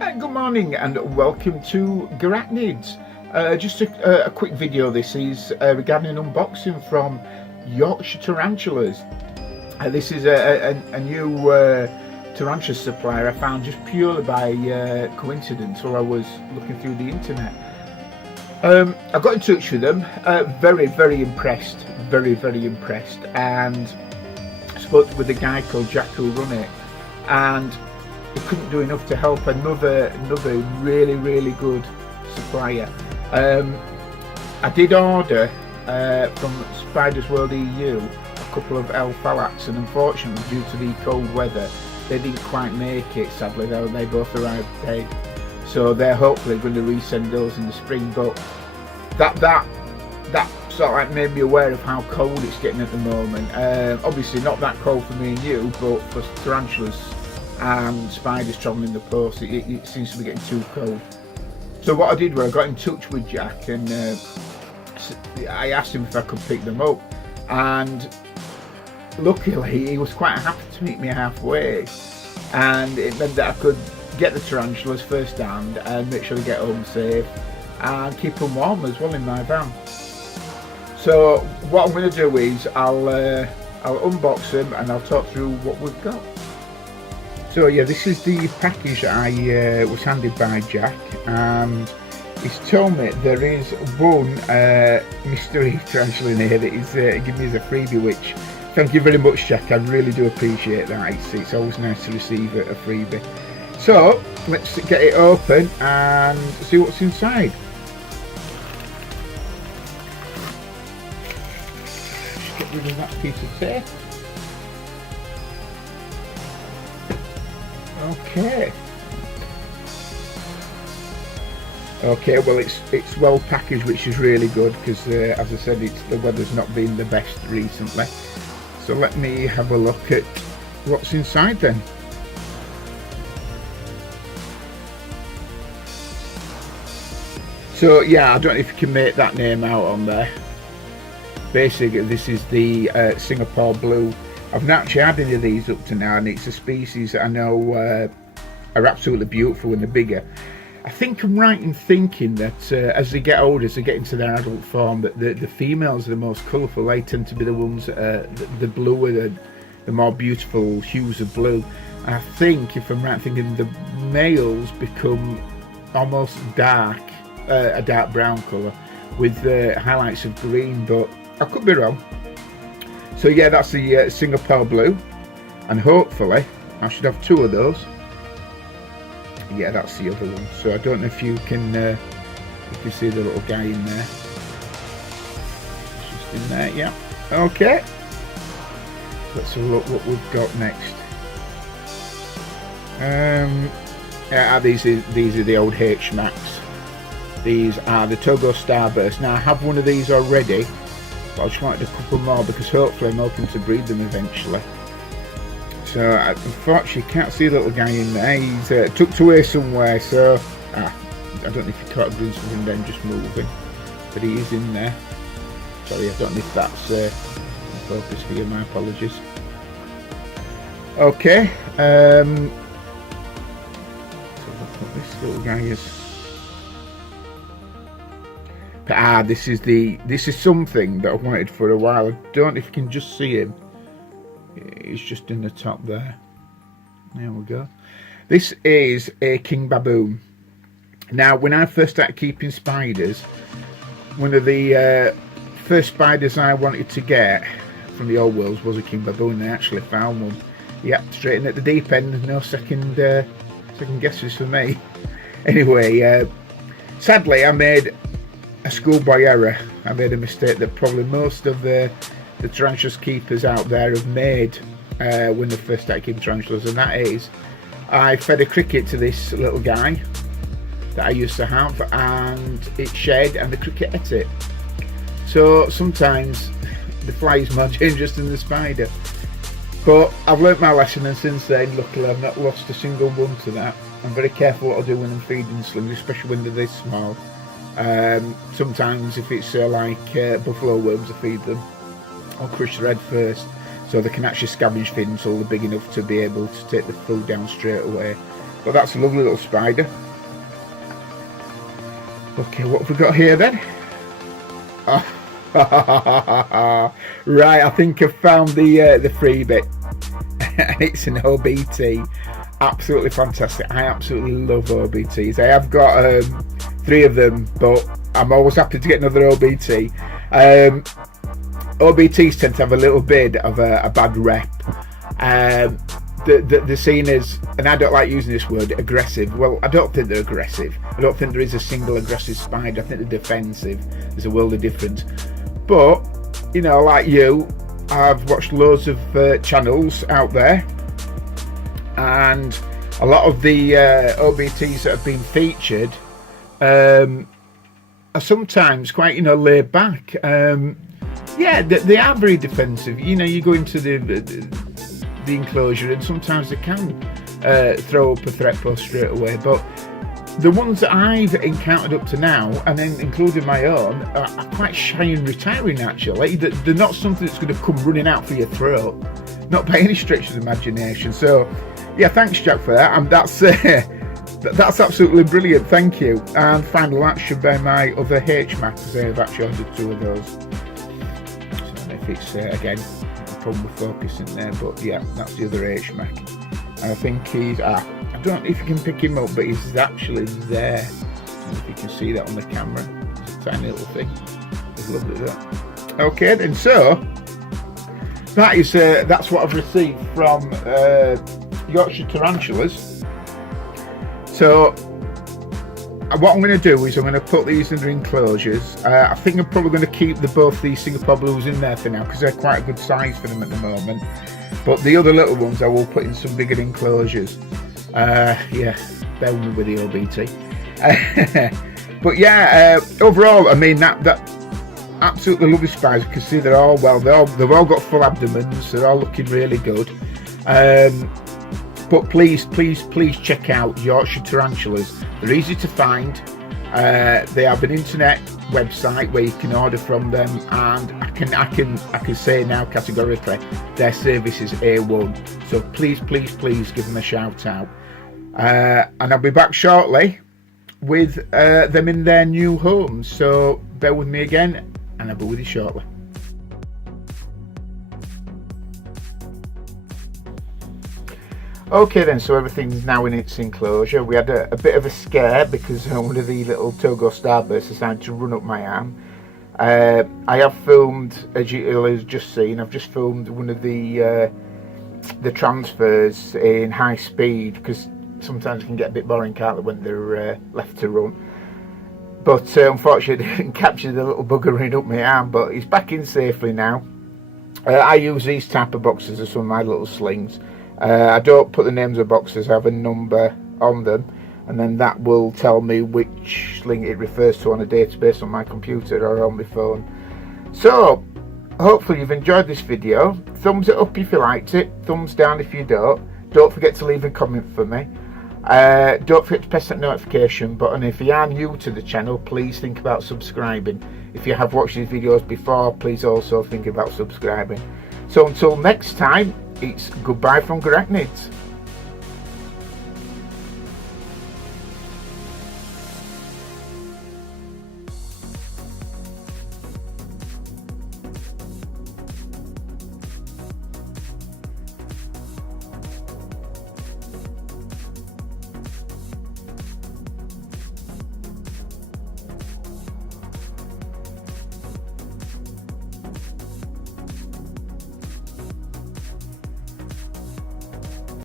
Good morning and welcome to Garachnids. Just a quick video. This is regarding an unboxing from Yorkshire Tarantulas. This is a new tarantula supplier I found just purely by coincidence while I was looking through the internet. I got in touch with them, very impressed, very impressed, and spoke with a guy called Jack who run it, and he couldn't do enough to help. Another really good supplier. I did order from Spiders World EU a couple of L-Phalax, and unfortunately due to the cold weather they didn't quite make it, sadly. They both arrived dead, so they're hopefully going to resend those in the spring. But that sort of like made me aware of how cold it's getting at the moment. Obviously not that cold for me and you, but for tarantulas and spiders travelling the post, it seems to be getting too cold. So what I did was I got in touch with Jack, and I asked him if I could pick them up, and luckily he was quite happy to meet me halfway, and it meant that I could get the tarantulas first hand and make sure they get home safe and keep them warm as well in my van. So what I'm going to do is I'll unbox them and I'll talk through what we've got. So yeah, this is the package that I was handed by Jack, and he's told me there is one mystery tarantula in here that he's giving me as a freebie, which thank you very much, Jack. I really do appreciate that. It's always nice to receive a freebie. So let's get it open and see what's inside. Just get rid of that piece of tape. Okay, well it's well packaged, which is really good, because as I said, the weather's not been the best recently. So let me have a look at what's inside then. So yeah, I don't know if you can make that name out on there. Basically this is the Singapore Blue. I've not actually had any of these up to now, and it's a species that I know are absolutely beautiful when they're bigger. I think I'm right in thinking that as they get older, as they get into their adult form, that the females are the most colourful. They tend to be the ones that are the bluer, the more beautiful hues of blue. And I think, if I'm right in thinking, the males become almost dark, a dark brown colour with highlights of green, but I could be wrong. So yeah, that's the Singapore Blue, and hopefully I should have two of those. Yeah, that's the other one. So I don't know if you can see the little guy in there. It's just in there, yeah. Okay. Let's have a look what we've got next. These are the old H-Max. These are the Togo Starburst. Now I have one of these already, but I just wanted a couple more because hopefully I'm hoping to breed them eventually. So unfortunately you can't see the little guy in there. He's tucked away somewhere, so I don't know if you caught a glimpse of him then just moving, but he is in there. Sorry, I don't know if that's in focus for you, my apologies. Okay, so what this little guy is. This is something that I've wanted for a while. I don't know if you can just see him. He's just in the top there. There we go. This is a king baboon. Now, when I first started keeping spiders, one of the first spiders I wanted to get from the old worlds was a king baboon. I actually found one. Yeah, straight in at the deep end. No second guesses for me. Anyway, sadly I made a schoolboy error. I made a mistake that probably most of the tarantulas keepers out there have made when they first started keeping tarantulas, and that is I fed a cricket to this little guy that I used to have, and it shed and the cricket ate it. So sometimes the fly is more dangerous than the spider, but I've learnt my lesson, and since then luckily I've not lost a single one to that. I'm very careful what I do when I'm feeding slings, especially when they're this small. Sometimes if it's like buffalo worms, I feed them, I'll crush their head first so they can actually scavenge feed until they're big enough to be able to take the food down straight away. But that's a lovely little spider. Okay, what have we got here then? Oh. Right, I think I've found the free bit. It's an OBT. Absolutely fantastic. I absolutely love OBTs. I have got 3 of them, but I'm always happy to get another OBT. OBTs tend to have a little bit of a bad rep. They're seen as, and I don't like using this word, aggressive. Well, I don't think they're aggressive. I don't think there is a single aggressive spider. I think they're defensive. There's a world of difference. But, you know, like you, I've watched loads of channels out there, and a lot of the OBTs that have been featured are sometimes quite, you know, laid back. Yeah, they are very defensive. You know, you go into the enclosure and sometimes they can throw up a threat post straight away. But the ones that I've encountered up to now, and then including my own, are quite shy and retiring actually. They're not something that's going to come running out for your throat, not by any stretch of the imagination. So yeah, thanks Jack for that, and that's absolutely brilliant, thank you. And finally, that should be my other HMAC, because I've actually ordered 2 of those. So if it's again problem with focusing there, but yeah, that's the other HMAC. And I think he's I don't know if you can pick him up, but he's actually there. I don't know if you can see that on the camera. It's a tiny little thing. It's lovely that. Okay then, so that is that's what I've received from Yorkshire Tarantulas. So what I'm going to do is I'm going to put these in the enclosures. I think I'm probably going to keep both these Singapore Blues in there for now, because they're quite a good size for them at the moment. But the other little ones I will put in some bigger enclosures. Yeah, bear with me with the OBT. But yeah, overall, I mean, that absolutely lovely spiders. You can see they've all got full abdomens. They're all looking really good. But please check out Yorkshire Tarantulas. They're easy to find. They have an internet website where you can order from them, and I can say now categorically their service is A1. So please give them a shout out. And I'll be back shortly with them in their new homes. So bear with me again, and I'll be with you shortly. Okay then, so everything's now in its enclosure. We had a bit of a scare because one of the little Togo starbursts decided to run up my arm. I have filmed, as you've just seen, I've just filmed one of the transfers in high speed, because sometimes it can get a bit boring, can't it, when they're left to run. But unfortunately I didn't capture the little bugger running up my arm, but he's back in safely now. I use these type of boxes as some of my little slings. I don't put the names of boxes, I have a number on them, and then that will tell me which sling it refers to on a database on my computer or on my phone. So hopefully you've enjoyed this video. Thumbs it up if you liked it, thumbs down if you don't. Don't forget to leave a comment for me. Don't forget to press that notification button. If you are new to the channel, please think about subscribing. If you have watched these videos before, please also think about subscribing. So until next time, it's goodbye from Garachnids.